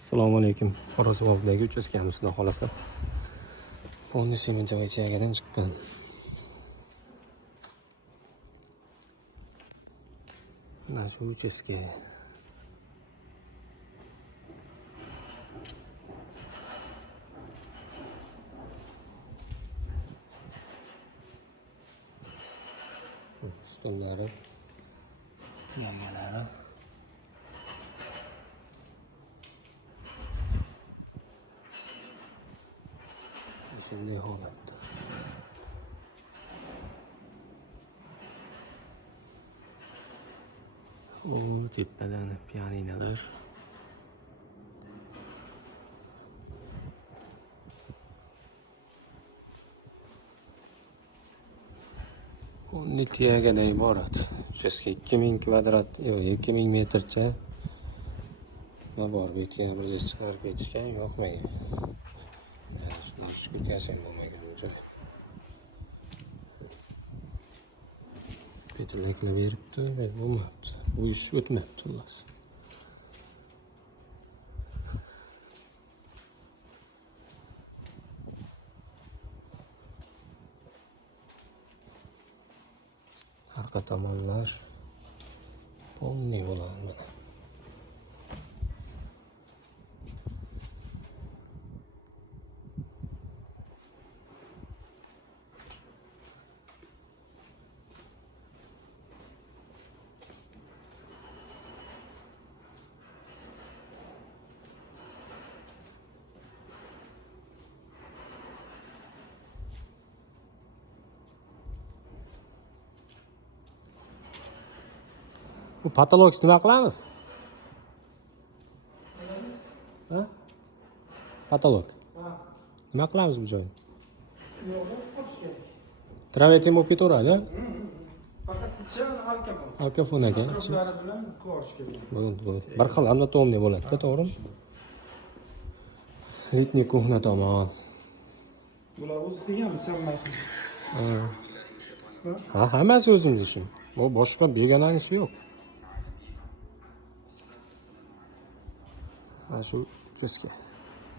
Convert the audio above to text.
Assalomu alaykum. Qorasuvoqdagi uchastkamiz xudo xolasa. Polni sement joyidan chiqqan. Mana shu uchastka. Stolları, yangaları. Şimdi holatda. O tepadan pianinolar. Nitiyaga iborat. Uchastka 2000 kvadrat, 2000 metrcha. Nima bor, bu yerga bir chiqarib ketishgan yo'qmagan. Shukr kasam bo'lmagan o'zi. Petlaklar beribdi va bo'lmabdi. Bu ish o'tmabdi xullas. Arqa tomonlar polni bo'ladi. Bu patolog nima qilamiz? Ha? Patolog. Nima qilamiz bu joyni? Travetim bo'lib ketaveradi. Faqat ichi alkafon. Alkafon ekan. Atroflari bilan ko'rish kerak. Bo'ldi. Bir xil anatomniya bo'ladi-da, to'g'rimi? Litniy kuxna tomon. Bular o'zi qilgan hammasi. Ha, hammasi o'zingiz uchun. Bu boshqa begonanisi yo'q. Mana shu uchastka.